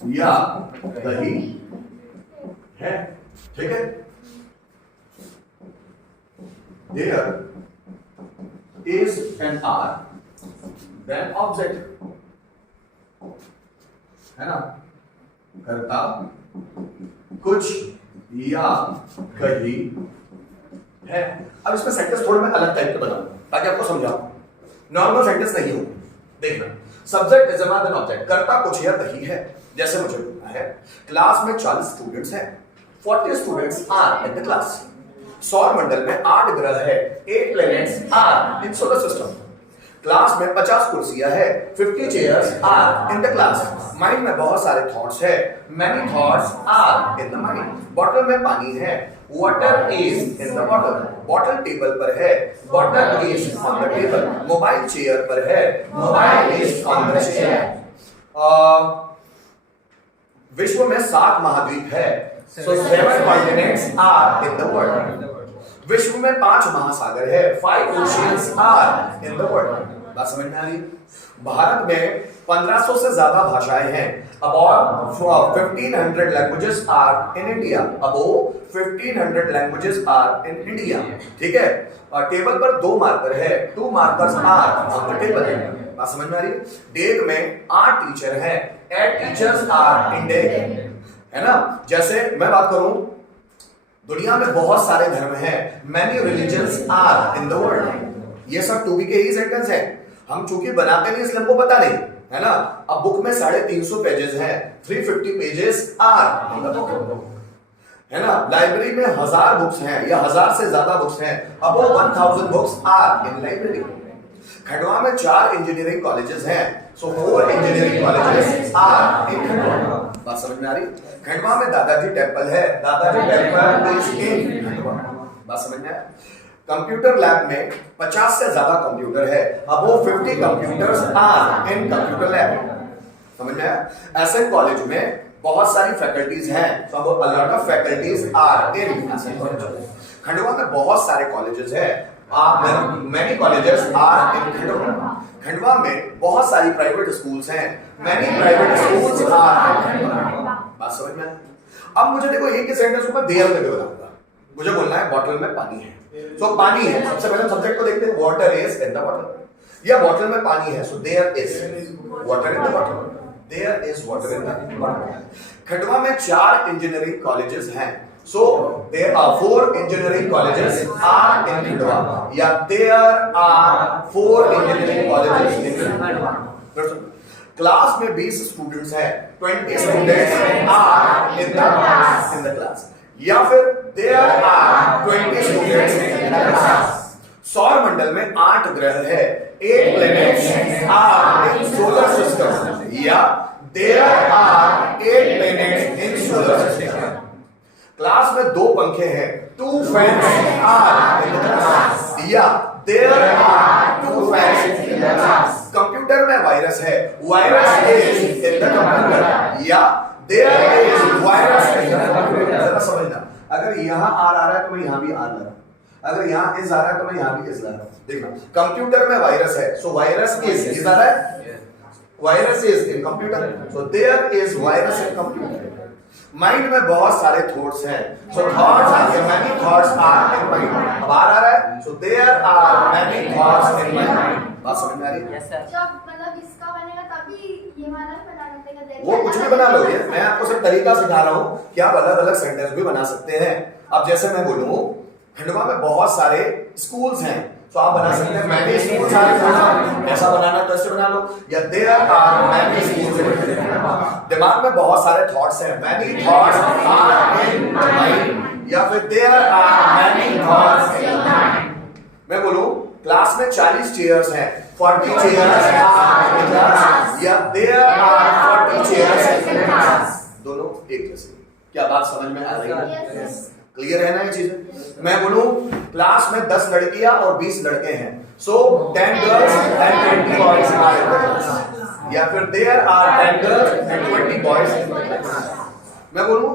या दही है, ठीक है। There is an R, then object, है ना, करता कुछ या कहीं है। अब इसमें सेंटेंस थोड़े मैं अलग टाइप के बताऊंगा ताकि आपको समझाऊं, नॉर्मल सेंटेंस नहीं हो। देखना, सब्जेक्ट इज अनदर ऑब्जेक्ट, करता कुछ या कहीं है। जैसे मुझे बोलना है क्लास में 40 स्टूडेंट्स हैं, 40 students are in the class. सौर मंडल में 8 ग्रह है, 8 planets are in solar system. Class में 50 कुर्सियां है, 50 chairs are in the class. Mind में बहुत सारे थॉट्स है, many thoughts are in the mind. Bottle में पानी है, water is in the bottle. Bottle table पर है, bottle is on the table. Mobile chair पर है, mobile is on the chair. विश्व में 7 महाद्वीप है, so 7 continents are in the world. विश्व में 5 महासागर है, 5 oceans are in the world. बात समझ में आ रही? भारत में 1500 से ज्यादा भाषाएं हैं, about 1500 languages are in India. Above 1500 languages are in India. ठीक है? और टेबल पर 2 मार्कर है, 2 markers are on the table. बात समझ में आ रही? डेक में 8 टीचर हैं, 8 teachers are in डेक, है ना। जैसे मैं बात करूं, दुनिया में बहुत सारे धर्म हैं, many religions are in the world. ये सब टू बी के ही सेंटेंस है, हम चूंकि बनाते नहीं इसलिए हमको पता नहीं, है ना। अब बुक में 350 पेजेस हैं, 350 pages are in the book, है ना। लाइब्रेरी में 1000 बुक्स हैं या 1000 से ज्यादा बुक्स हैं, above 1000 books are in library. Khandwa में 4 इंजीनियरिंग कॉलेजेस हैं, so 4 engineering colleges are in Khandwa. बात समझ में आ रही? खंडवा में दादाजी टेम्पल है, दादाजी टेम्पल इज इन खंडवा। बात समझ में आ? कंप्यूटर लैब में 50 से ज्यादा कंप्यूटर है, above 50 computers are in computer lab. समझ में आया? एसएन कॉलेज में बहुत सारी फैकल्टीज हैं, so a lot of faculties are in SN college. Khandwa में बहुत सारे कॉलेजेस हैं, many colleges are in Khandwa. Khandwa में बहुत सारी प्राइवेट स्कूल्स हैं, many private schools are in Khandwa. बात समझ में? अब मुझे देखो एक ही सेंटेंस को मैं देयर में बताऊंगा। मुझे बोलना है बॉटल में पानी है, सो पानी है। सबसे पहले सब्जेक्ट को देखते हैं, water is in the bottle. या बॉटल में पानी है, so there is water in the bottle, there is water in the bottle. Khandwa में 4 इंजीनियरिंग कॉलेजेस हैं, so there are 4 engineering colleges are in Khindwa. Yeah, there are 4 engineering colleges in Khindwa. Class में 20 students हैं, 20 students are in the class. या फिर there are 20 students in the class. सौर मंडल में 8 ग्रह है, 8 planets are in solar system. या there are 8 planets in solar system. Class में 2 पंखे हैं, 2 fans are in the class. या there are 2 fans in the class. Computer में वायरस है, virus is in the computer. या there is virus in the computer. जरा समझना, अगर यहाँ आर आ रहा है तो मैं यहाँ भी आर ला रहा हूँ, अगर यहाँ इज आ रहा है तो मैं यहाँ भी इज ला रहा हूँ। देखना, कंप्यूटर में वायरस है, सो वायरस इज आ रहा है, virus is in computer, so there is virus in computer. Mind में बहुत सारे थॉट्स हैं, so thoughts are many thoughts are in mind. अब आ रहा है, so there are many thoughts in mind. बात समझ में आ रही है? जब मतलब इसका बनेगा तभी ये वाला बना सकते हैं। वो कुछ भी बना लोगे, मैं आपको सिर्फ तरीका सिखा रहा हूँ कि आप अलग अलग सेंटेंस भी बना सकते हैं। अब जैसे मैं बोलूँ, खंडवा में बहुत सारे स्कूल्स हैं, तो आप बना सकते हैं many schools are in Khandwa. ऐसा बनाना तो ऐसे बना लो, या there are many schools in Khandwa. दिमाग में बहुत सारे थॉट्स हैं, many thoughts are in mind. या फिर there are many thoughts in mind. मैं बोलूं, क्लास में 40 चेयर्स हैं, 40 चेयर्स आर इन क्लास। या there are 40 chairs in class. दोनों एक जैसे। क्या बात समझ में आ रही है? क्लियर है ना ये चीजें? मैं बोलूं, क्लास में 10 लड़कियां और 20 लड़के हैं, so 10 girls and 20 boys are in the class. या फिर there are 10 girls and 20 boys in the class. मैं बोलूं,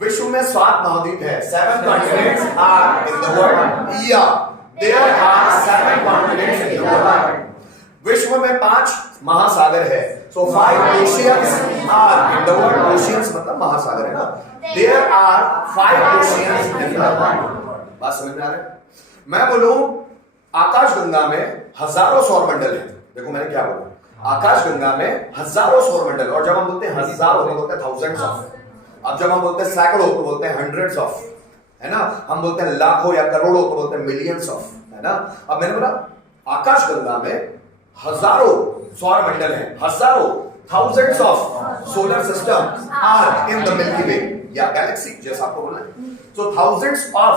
विश्व में 7 महाद्वीप है, 7 continents are in the world. या there are 7 continents in the world. विश्व में 5 महासागर है, so 5 oceans are in the world. Oceans मतलब महासागर है ना, there are 5 oceans in the world. बात समझ में आ रहा है? मैं बोलूं आकाशगंगा में हजारों सौरमंडल हैं। देखो मैंने क्या बोला, आकाशगंगा में हजारों सौरमंडल, और जब हम बोलते हैं हजारों तो बोलते हैं थाउजेंड्स ऑफ, अब जब हम बोलते हैं सैकड़ों तो बोलते हैं हंड्रेड्स ऑफ, है ना, हम बोलते हैं लाखों या करोड़ों तो बोलते हैं मिलियंस ऑफ, है ना। अब मैंने बोला आकाशगंगा में हजारों सौरमंडल हैं, हजारों thousands of solar system are in the milky way या गैलेक्सी, जैसा आपको बोलना है। So thousands of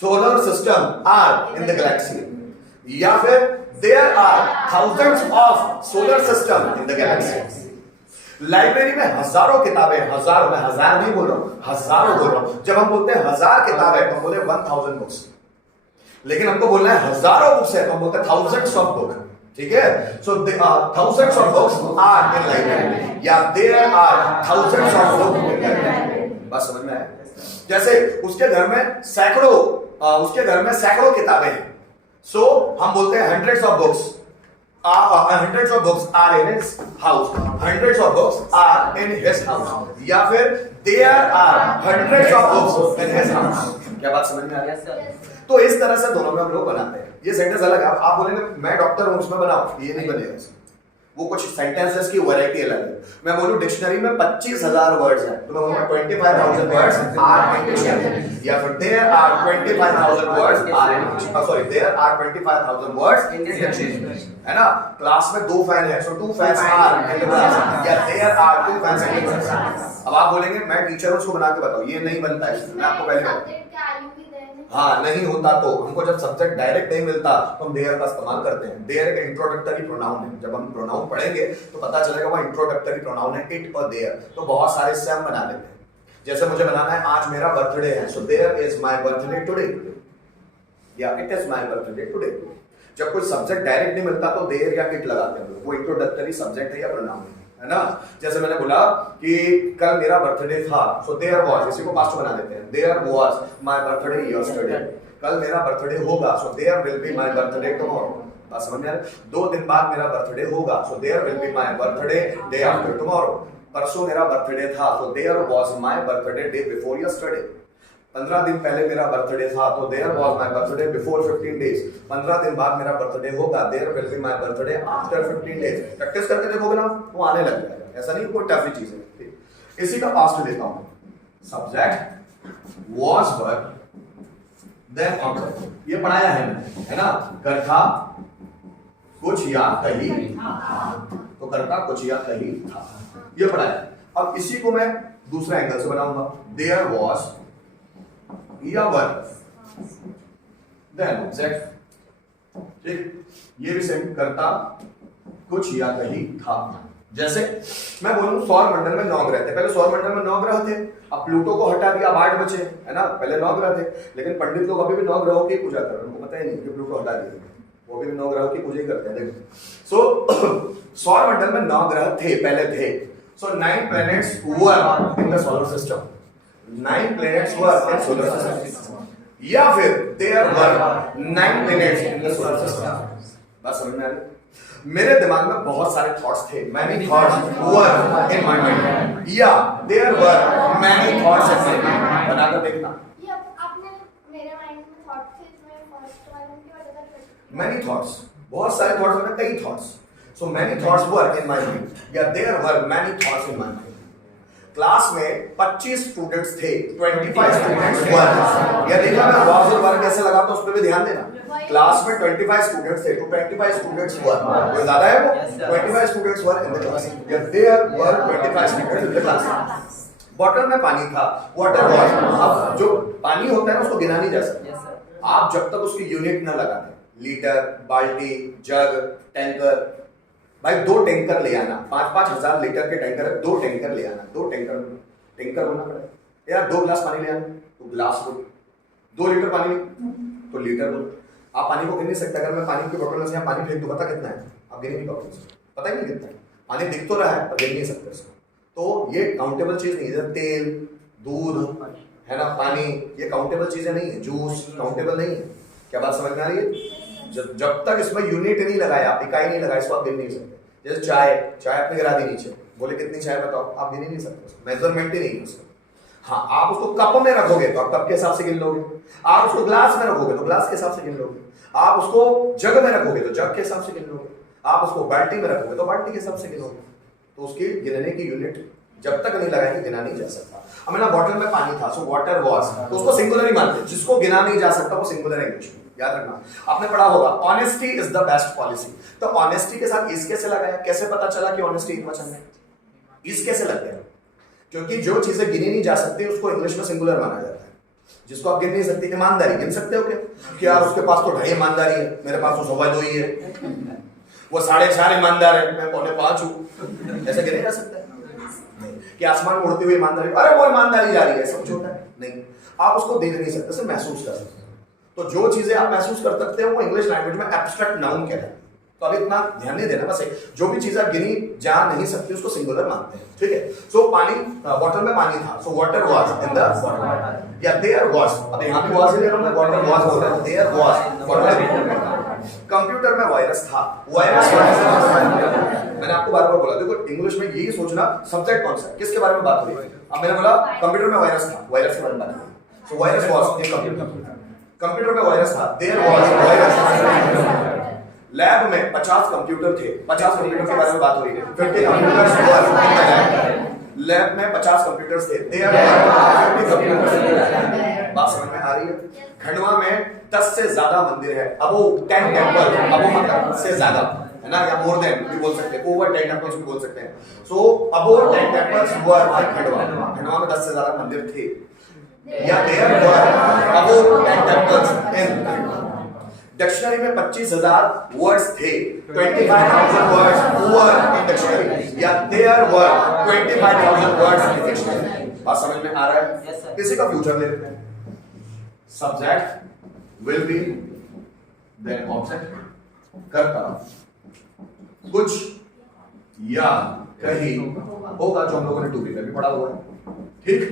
solar system are in the galaxy, या फिर there are thousands of solar system in the galaxy. Library में हजारों किताबें, हजारों, मैं हजार नहीं बोल रहा हूं, हजारों बोल रहा हूं। जब हम बोलते हैं 1000 किताबें तो बोले 1000 बुक्स, लेकिन हमको बोलना है हजारों बुक्स है तो हम बोलते हैं थाउजेंड्स ऑफ बुक, ठीक है। So thousands of books are in library या there are thousands of book in library. बात समझ में आया? जैसे उसके घर में सैकड़ों किताबें हैं, सो हम बोलते हैं hundreds of books hundreds of books are in his house, hundreds of books are in his house, या फिर there are hundreds of books in his house। क्या बात समझ में आ रही है? तो इस तरह से दोनों में हम लोग बनाते हैं। ये सेंटेंस अलग है, आप बोलेंगे मैं डॉक्टर हूं उसमें बनाओ, ये नहीं बनेगा, वो कुछ सेंटेंसेस की वैरायटी अलग है। मैं बोलूं डिक्शनरी में 25,000 वर्ड्स हैं तो मैं बोलूंगा 25,000 वर्ड्स आर इन डिक्शनरी, या फिर there are 25,000 words are in, sorry there are 25,000 words in dictionary, है ना। क्लास में 2 फैन है, so 2 fans are in the class, या there are 2 fans in the class. अब आप बोलेंगे मैं टीचर हूं, उसको बना के बताओ, ये नहीं बनता है। मैं आपको पहले हाँ नहीं होता, तो हमको जब सब्जेक्ट डायरेक्ट नहीं मिलता तो हम देयर का इस्तेमाल करते हैं। देयर एक इंट्रोडक्टरी प्रोनाउन है, जब हम प्रोनाउन पढ़ेंगे तो पता चलेगा वो इंट्रोडक्टरी प्रोनाउन है, इट और देयर। तो बहुत सारे इससे हम बना लेते हैं। जैसे मुझे बनाना है आज मेरा बर्थडे है, so there is my birthday today, या it is my birthday today. जब कोई सब्जेक्ट डायरेक्ट नहीं मिलता तो देयर या इट लगाते हैं, वो इंट्रोडक्टरी सब्जेक्ट है या प्रोनाउन है ना। जैसे मैंने बोला कि कल मेरा बर्थडे था, सो देयर वाज, इसी को पास्ट बना देते हैं, there was my birthday yesterday. कल मेरा बर्थडे होगा, so there will be my birthday tomorrow. बात समझ में आ रही है? 2 दिन बाद मेरा बर्थडे होगा, so there will be my birthday day after tomorrow. परसों मेरा बर्थडे था, so there was my birthday day before yesterday. 15 दिन पहले मेरा बर्थडे था तो there was my birthday before 15 days. 15 दिन बाद मेरा बर्थडे होगा, there will be my birthday after 15 days. Practice करके देखोगे ना वो आने लग जाएगा, ऐसा नहीं कोई टफ चीज है। इसी का पास्ट लेता हूं, subject was verb then object, ये पढ़ाया है मैंने, है ना। कर था, कुछ या कहीं, तो करता कुछ या कहीं था, ये पढ़ाया। अब इसी को मैं दूसरा एंगल से बनाऊंगा, देयर वाज या वर्ब देन ऑब्जेक्ट, ठीक। ये भी सेम, करता कुछ या कहीं था। जैसे मैं बोलूं सौरमंडल में 9 ग्रह थे, पहले सौरमंडल में 9 ग्रह थे, अब प्लूटो को हटा दिया, अब 8 बचे, है ना। पहले 9 ग्रह थे, लेकिन पंडित लोग अभी भी 9 ग्रहों की पूजा कर रहे हैं, उनको पता ही नहीं कि प्लूटो हटा दिया, वो भी 9 ग्रहों की पूजा ही करते हैं। देखो सो सौरमंडल में 9 ग्रह थे, पहले थे, so 9 planets were in the solar system, 9 planets were in solar system, या फिर there were 9 planets in the solar system. बात समझ में आ रही? मेरे दिमाग में बहुत सारे थॉट्स थे, many thoughts were in my mind, या there were many thoughts in my mind। बनाकर देखना, ये आपने मेरे माइंड में थॉट थे, इसमें फर्स्ट वाले की वजह से many thoughts, बहुत सारे थॉट्स होते हैं, कई thoughts, so many thoughts were in my mind, या there were many thoughts in my mind। Class में 25 स्टूडेंट्स थे, 25 स्टूडेंट्स वर, या देखा मैं वाज और वर कैसे लगा, तो उस पर भी ध्यान देना। क्लास में 25 स्टूडेंट्स थे, तो 25 स्टूडेंट्स वर, वो ज्यादा है, वो 25 students were in the class, या there were 25 students in the class. Bottle में पानी था, वाटर वाज, अब जो पानी होता है ना उसको गिना नहीं जा सकता, आप जब तक उसकी यूनिट ना लगा दें, लीटर, बाल्टी, जग, टैंकर, भाई 2 टैंकर ले आना, 5-5 हजार लीटर के टैंकर है, 2 टैंकर ले आना, 2 टैंकर होना पड़ेगा। यार 2 गिलास पानी ले आना तो गिलास बोल, 2 लीटर पानी तो लीटर बोल। आप पानी को गिन नहीं सकते, अगर मैं पानी की बोतल में से पानी फेंक दूं, पता कितना है, आप गिन नहीं पाओगे, पता ही नहीं कितना है, पानी दिख तो रहा है पर गिन नहीं सकते इसको। तो ये काउंटेबल चीज नहीं है, तेल, दूध, है ना, पानी, ये काउंटेबल चीजें नहीं है, जूस काउंटेबल नहीं है। क्या बात समझ में आ रही है? जब तक इसमें यूनिट नहीं लगाया, इकाई नहीं लगाया, इसको आप गिन नहीं सकते। जैसे चाय, चाय आपने गिरा दी नीचे, बोले कितनी चाय बताओ, आप गिन ही नहीं सकते, मेजरमेंट ही नहीं है उसका। हाँ, आप उसको कप में रखोगे तो आप कप के हिसाब से गिन लोगे, आप उसको ग्लास में रखोगे तो ग्लास के हिसाब से गिन लोगे, आप उसको जग में रखोगे तो जग के हिसाब से गिन लोगे, आप उसको बाल्टी में रखोगे तो बाल्टी के हिसाब से गिनोगे। तो उसकी गिनने की यूनिट जब तक नहीं लगाएंगे गिना नहीं जा सकता। अब मेरा बॉटल में पानी था, सो वाटर वाज, तो उसको सिंगुलर ही मानते हैं, जिसको गिना नहीं जा सकता वो सिंगुलर है इंग्लिश में, याद रखना। आपने पढ़ा होगा honesty is the best policy, तो ऑनेस्टी के साथ इस कैसे लगाया, कैसे पता चला कि ऑनेस्टी एकवचन में इस कैसे लग गया? क्योंकि जो चीजें गिनी नहीं जा सकती उसको इंग्लिश में सिंगुलर माना जाता है। जिसको आप गिन नहीं सकते, ईमानदारी गिन सकते हो क्या कि यार उसके पास तो 2.5 ईमानदारी है, मेरे पास तो 2.25 ही है, वो 4.5 ईमानदार है, मैं 4.5 हूं, ऐसे गिने जा सकता है? कि आसमान में उड़ती हुई ईमानदारी, अरे वो ईमानदारी जा रही है, सब छोटा है, नहीं। आप उसको देख नहीं सकते, सिर्फ महसूस कर सकते हो। तो जो चीजें आप महसूस कर सकते हो वो इंग्लिश लैंग्वेज में एब्स्ट्रैक्ट नाउन कहलाती है। तो अभी इतना ध्यान नहीं देना, बस जो भी चीजें गिनी जा नहीं सकती उसको सिंगुलर मानते हैं, ठीक है। सो पानी, बॉटल में पानी था, so water was in the bottle, या देयर वाज, अब यहां भी वाज ले रहा हूं मैं, वाटर वाज बोल रहा हूं, देयर वाज। कंप्यूटर में वायरस था, वायरस मैंने आपको बार बार बोला, देखो इंग्लिश में यही सोचना सब्जेक्ट कौन सा है, किसके बारे में बात हो रही है। अब मैंने बोला कंप्यूटर में वायरस था, वायरस के बारे में बात हो रही है, सो वायरस वाज इन कंप्यूटर में वायरस था, देयर वाज वायरस। लैब में 50 कंप्यूटर थे, 50 कंप्यूटर के बारे में बात हो रही है, 50 कंप्यूटर्स वर, लैब में 50 कंप्यूटर्स थे, देयर वर 50 कंप्यूटर्स। बात समझ में आ रही है? खंडवा में 10 से ज्यादा मंदिर है, अब वो 10 टेंपल, अब वो मतलब से ज्यादा है ना, या मोर देन भी बोल सकते हैं, ओवर 10 टेंपल्स भी बोल सकते हैं। So above 10 temples were in Khandwa में 10 से ज्यादा मंदिर थे, या देयर वर अबोव 10 टेंपल्स इन। डिक्शनरी में 25,000 वर्ड्स थे, 25,000 वर्ड्स वर इन डिक्शनरी, या there were 25,000 words in dictionary. बात समझ में आ रहा है? किसी का फ्यूचर ले लेते हैं, subject will be, then object करता कुछ या कहीं होगा, जो हम लोगों ने टू बी में भी पढ़ा हुआ है, ठीक।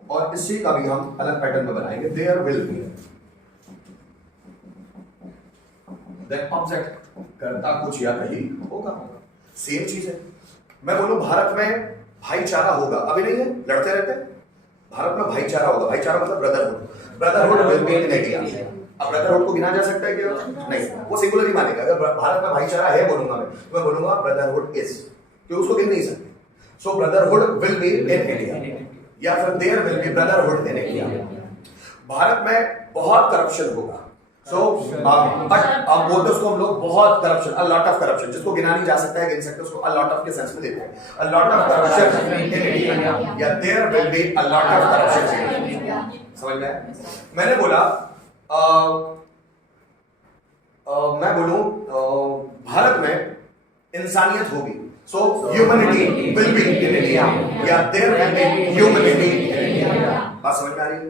और इसी का भी हम अलग पैटर्न में बनाएंगे, there will be, then object करता कुछ या कहीं होगा, सेम चीज है। मैं बोलूं भारत में भाईचारा होगा, अभी नहीं है, लड़ते रहते हैं, भारत में भाईचारा होगा, भाईचारा मतलब brotherhood, brotherhood will be in India. अब ब्रदरहुड को गिना जा सकता है क्या? नहीं, वो सिंगुलर ही मानेगा। अगर भारत में भाईचारा है बोलूंगा मैं बोलूंगा ब्रदरहुड इज, क्योंकि उसको गिन नहीं सकते। So brotherhood will be in India, या फिर there will be brotherhood in India. Bharat में बहुत करप्शन होगा, सो बट अब बोलते उसको हम लोग बहुत corruption, a lot of corruption, जिसको गिना नहीं जा सकता है, गिन सकते उसको अ लॉट ऑफ के सेंस में देते हैं, a lot of corruption in India, या there will be a lot of corruption in India. समझ में आया? मैंने बोला मैं बोलूं भारत में इंसानियत होगी, सो humanity will be in India, या there will be humanity in India. बात समझ में आ रही है?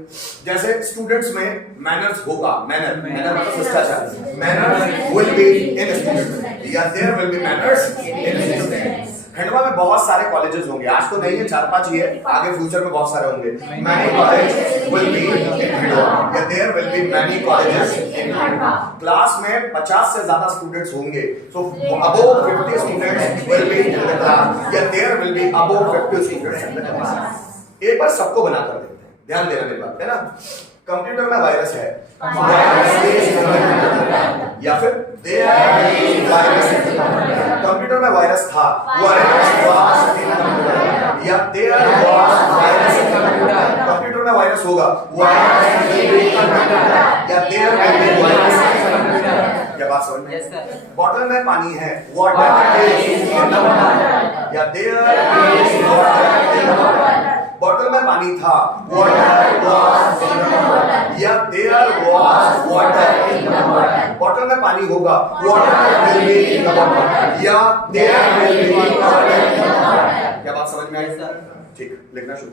जैसे स्टूडेंट्स में मैनर्स होगा, मैनर मतलब शिष्टाचार, manners will be in students, या there will be manners in students. Khandwa में बहुत सारे कॉलेजेस होंगे, आज तो नहीं है, 4-5 ही है, आगे फ्यूचर में बहुत सारे होंगे। Many college will be in Khandwa, या there will be many colleges in Khandwa. Class में 50 से ज्यादा स्टूडेंट्स होंगे, so above 50 students will be in the class, या there will be above 50 students in the class. एक बार सबको बनाकर देखते हैं, ध्यान देना मेरी बात है ना। कंप्यूटर में वायरस है, या फिर वायरस, कंप्यूटर में वायरस था, या there was virus in computer, computer में वायरस होगा, या there will be virus in computer. क्या बात समझ में? बॉटल में पानी है, water is in the bottle, या there is water in the bottle. Bottle में पानी था, water was in the bottle, या there was water in the bottle. Bottle में पानी होगा, water will be in the bottle, या there will B water in the bottle. क्या बात समझ में आई? ठीक, लिखना शुरू।